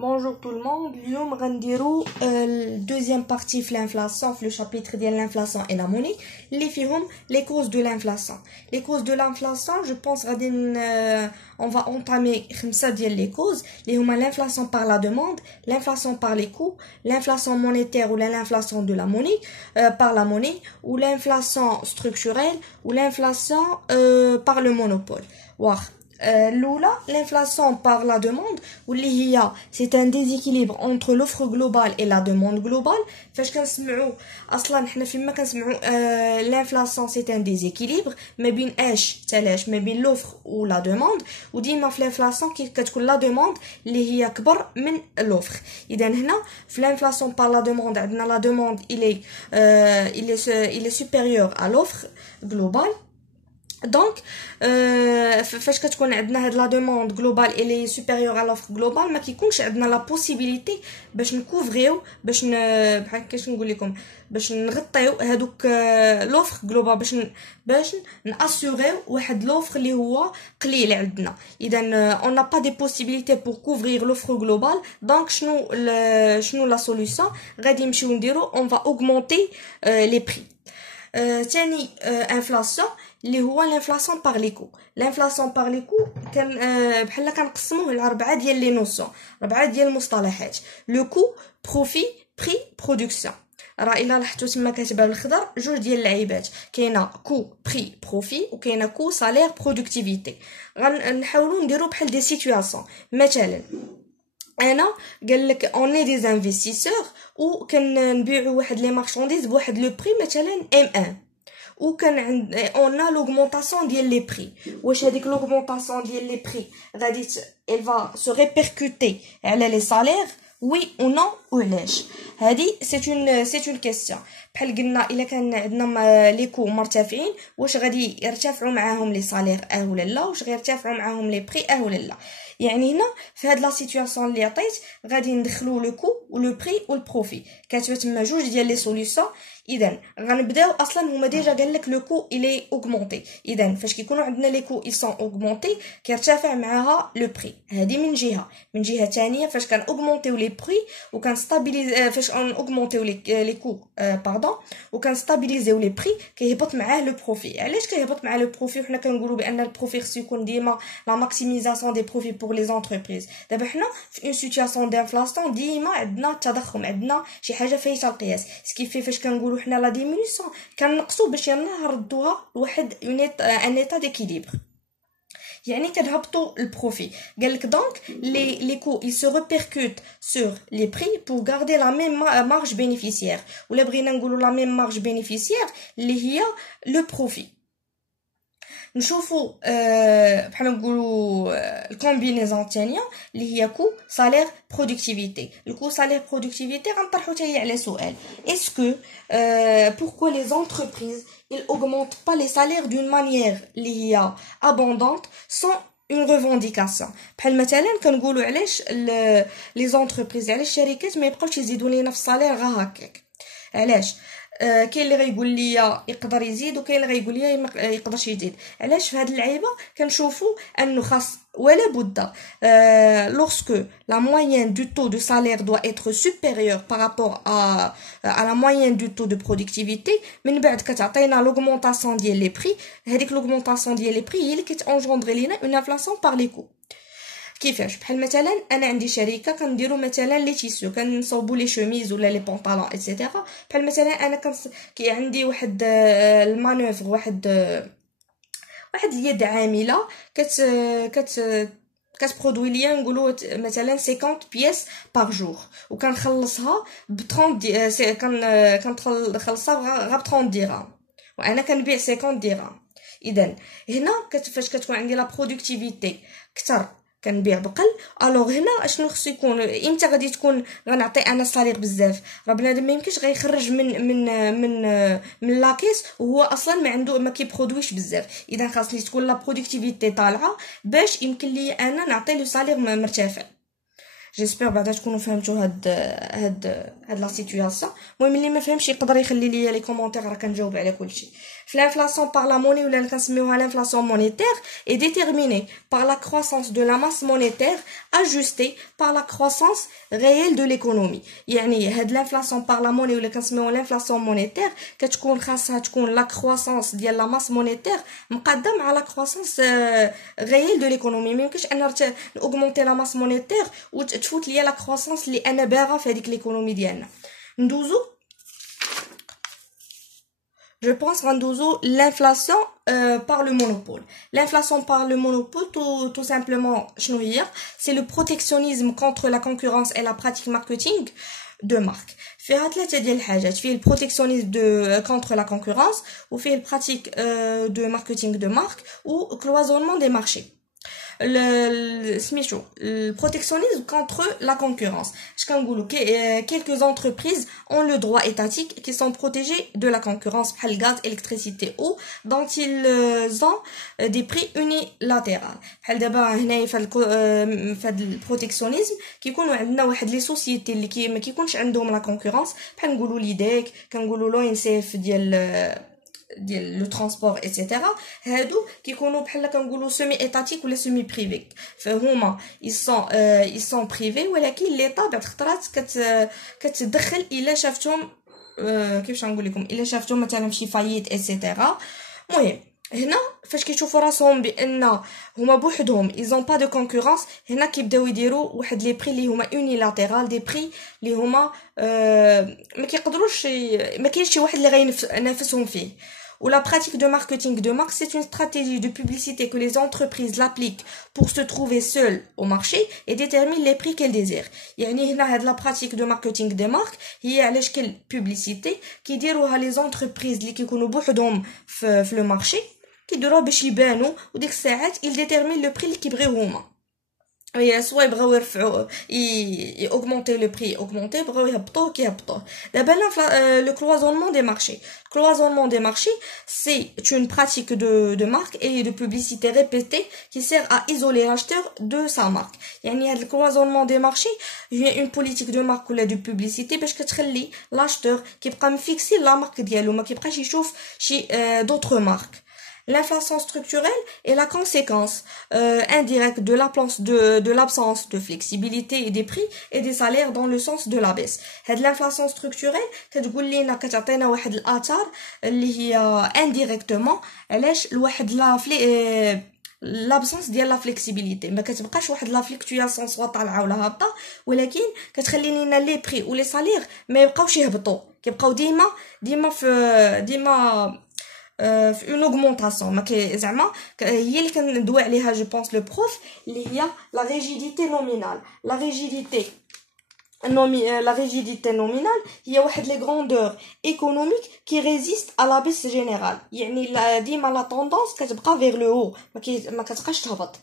Bonjour tout le monde. اليوم غنديرو deuxième partie في l'inflation في le chapitre ديال l'inflation et la monnaie اللي فيهم les causes de l'inflation. Les causes de l'inflation, je pense غادي on va entamer 5 ديال les causes اللي هما l'inflation par la demande, l'inflation par les coûts, l'inflation monétaire ou l'inflation de la monnaie par la monnaie ou l'inflation structurelle ou l'inflation par le monopole. واخ L'oula, l'inflation par la demande, ou l'IA, c'est un déséquilibre entre l'offre globale et la demande globale. فاش كنسمعوا اصلا حنا فيما كنسمعوا l'inflation c'est un déséquilibre ما بين تلاش ما بين l'offre ou la demande وديما في l'inflation كتكون la demande اللي هي كبر من l'offre. اذا هنا في l'inflation par la demande عندنا la demande il est supérieur à l'offre globale. Donc فاش كتكون عندنا هاد لا دوموند جلوبال اللي سوبيريور على لوفر جلوبال ما كيكونش عندنا لا بوسيبيليتي باش نكوفريو بحال كيفاش نقول لكم باش نغطيو هادوك لوفر جلوبال باش ناسيغيو واحد لوفر اللي هو قليل عندنا. اذا اون نا با دي بوسيبيليتي بور كوفرير لوفر جلوبال. دونك شنو لا سوليوشن غادي نمشيو نديرو اون فا اوغمونتي لي بري. ثاني انفلاسيون اللي هو l'inflation par les coûts. l'inflation par les coûts كان بحال كنقسموه ل 4 ديال لي نوسيون 4 ديال المصطلحات. لو كو بروفي بري برودكسيون. راه الا لاحظتوا تما كاتبه بالخضر جوج ديال اللعيبات كاينه كو بري بروفي وكاينه كو سالير برودكتيفيتي. غنحاولوا نديروا بحال دي سيتوياسيون. مثلا انا قال لك اوني دي انفستيسور وكنبيعوا واحد لي مارشانديز بواحد لو بري مثلا M1 ou on a l'augmentation des prix. واش هذيك l'augmentation des prix غادي elle va se répercuter على les salaires oui ou non وعلاش هذه c'est une question. بحال قلنا الا كان عندنا لي كو مرتفعين واش غادي يرتفعوا معاهم لي صالير ولا لا واش غيرتفعوا معاهم لي بري ولا لا. يعني هنا في هاد لا سيتوياسيون اللي عطيت غادي ندخلوا لو كو ولو بري والبروفي كاتبه تما جوج ديال لي سوليوشن. اذا غنبداو اصلا هما ديجا قال لك لو كو الي اوغمونتي. اذا فاش كيكونوا عندنا لي كو اي سون اوغمونتي كيرتفع معاها لو بري. هذه من جهه ثانيه فاش كان اوغمونتيو لي بري وكان ستابيليز فاش اون اوغمونتيو لي كو باردون وكان ستابيليزيو لي بري كيهبط معاه لو بروفي. علاش كيهبط معاه لو بروفي وحنا كنقولوا بان البروفي خصو يكون ديما لا ماكسيميزاسيون دي بروفي بور لي زونتربريز. دابا حنا في اون سيتوياسيون دانفلاسيون ديما عندنا تضخم عندنا شي حاجه فايته القياس سكيفي فاش كنقولوا حنا لا ديمينيسيون كنقصوا باش نردوها لواحد ان ايتا ديكيليبر يعني كنهبطوا البروفي. قال لك دونك les coûts ils se répercutent sur les prix pour garder la même marge bénéficiaire ولا بغينا نقولوا la même marge bénéficiaire اللي هي le profit. نشوفوا بحال نقولوا الكومبينيزون الثانيه اللي هي كو سالير برودكتيفيتي. الكو سالير برودكتيفيتي غنطرحوا حتى هي على سؤال اسكو pourquoi les entreprises ils augmentent pas les salaires d'une manière اللي هي abondante sans une revendication. بحال مثلا كنقولوا علاش لي زونتربريز علاش الشركات ما يبقاوش يزيدوا لينا في الصالير غا هكاك. علاش كاين اللي غيقول لي يقدر يزيد وكاين اللي غيقول لي ما يقدرش يزيد. علاش في هاد اللعيبه كنشوفوا انه خاص ولا بد lorsque la moyenne du taux de salaire doit être supérieure par rapport à la moyenne du taux de productivité. من بعد كتعطينا l'augmentation ديال لي بري. هذيك l'augmentation ديال لي بري هي اللي كتانجوندري لينا une inflation par les coûts. كيفاش بحال مثلا انا عندي شركه كنديروا مثلا لي تيسيو كنصوبوا لي شوميز ولا لي بونطالون ايتترا. بحال مثلا انا كي عندي واحد المانوفر واحد اليد عامله كتبرودوي ليا نقولوا مثلا 50 بياس بار جور وكنخلصها ب 30 كنخلصها غا ب 30 درهم وانا كنبيع 50 درهم. اذا هنا فاش كتكون عندي لا برودكتيفيتي كثر كنبيع بقل. الوغ هنا اشنو خصو يكون امتى غادي تكون غنعطي انا الصالير بزاف. راه بنادم ما يمكنش غيخرج من لاكيس وهو اصلا ما عنده ما كيبرودويش بزاف. اذا خاصني تكون لا برودكتيفيتي طالعه باش يمكن لي انا نعطي له صالير مرتفع. جيسبر بعدا تكونوا فهمتوا هاد لا سيتوياسيون. المهم اللي ما فهمش يقدر يخلي لي لي كومونتير راه كنجاوب على كلشي. L'inflation par la monnaie ou l'inflation monétaire est déterminée par la croissance de la masse monétaire ajustée par la croissance réelle de l'économie. يعني هاد l'inflation par la monnaie ou l'inflation monétaire كتكون خاصها تكون la croissance ديال la masse monétaire مقدم على la croissance réelle de l'économie. ما يمكنش انا augmenter la masse monétaire وتفوت ليا la croissance اللي انا باغا في هذيك l'économie ديالنا. ندوزو Je pense Randozo, l'inflation par le monopole. L'inflation par le monopole, tout simplement, c'est le protectionnisme contre la concurrence et la pratique marketing de marque. فيها ثلاثة ديال الحاجات فيه البروتكسيونيزم contre la concurrence وفيه البراتيك de marketing de marque ou cloisonnement des marchés. Le protectionnisme contre la concurrence. Quelques entreprises ont le droit étatique qui sont protégées de la concurrence par le gaz, électricité ou dont ils ont des prix unilatéraux. بحال دابا هنايا فهاد البروتكسيونيزم كيكونوا عندنا واحد لي سوسيتي اللي ما كيكونش عندهم لا كونكورونس بحال نقولوا ليديك كنقولوا لو ان سي اف ديال لو ترانسبور ايتترا هادو كيكونوا بحال كنقولوا سيمي ايتاتيك ولا سيمي بريفي فهما يسون بريفي ولكن ليطا بعض الخطرات كتدخل الا شافتهم كيفاش نقول لكم الا شافتهم مثلا فشي فايت ايتترا. المهم هنا فاش كيشوفوا راسهم بان هما بوحدهم ils ont pas de concurrence هنا كيبداو يديروا واحد لي بري اللي هما يونيلاتيرال دي بري اللي هما ما كيقدروش ما كاينش شي واحد اللي غينافسهم فيه. Ou la pratique de marketing de marque, c'est une stratégie de publicité que les entreprises l'appliquent pour se trouver seules au marché et déterminent les prix qu'elles désirent. يعني هنا هاد la pratique de marketing de marque هي على شكل publicité كيديروها les entreprises اللي كيكونوا بوحدهم في le marché كيديروها باش يبانوا وديك الساعات ils déterminent le prix اللي كيبغيو هما. soit يبغاو يرفعوا augmenter le prix augmenter بغاو يهبطوه كيهبطوه. دابا le cloisonnement des marchés. Le cloisonnement des marchés c'est une pratique de marque et de publicité répétée qui sert à isoler l'acheteur de sa marque. يعني هذا cloisonnement des marchés هي une politique de marque ولا de publicité باش كتخلي l'acheteur كيبقى مفيكسي لا مارك ديالو ما كيبقاش يشوف شي d'autres marques. L'inflation structurelle est la conséquence indirecte de l'absence de flexibilité et des prix et des salaires dans le sens de la baisse. L'inflation structurelle كتقول لينا كتعطينا واحد الآثار اللي هي indirectement علاش الواحد l'absence ديال لا فليكسيبيليتي ما كتبقاش واحد لا فليكتوياسيون سوا طالعه ولا هابطه ولكن كتخلي لينا لي بري ولي سالير ما يبقاوش يهبطوا كيبقاو ديما في une augmentation ما كي زعما هي اللي كندوي عليها جو بونس لو بروف اللي هي لا ريجيديتي نومينال. La rigidité nominale هي واحد لي غروندور ايكونوميك كي ريزيست à la baisse générale يعني ديما لا طوندونس كتبقى vers le haut ما كتبقاش تهبط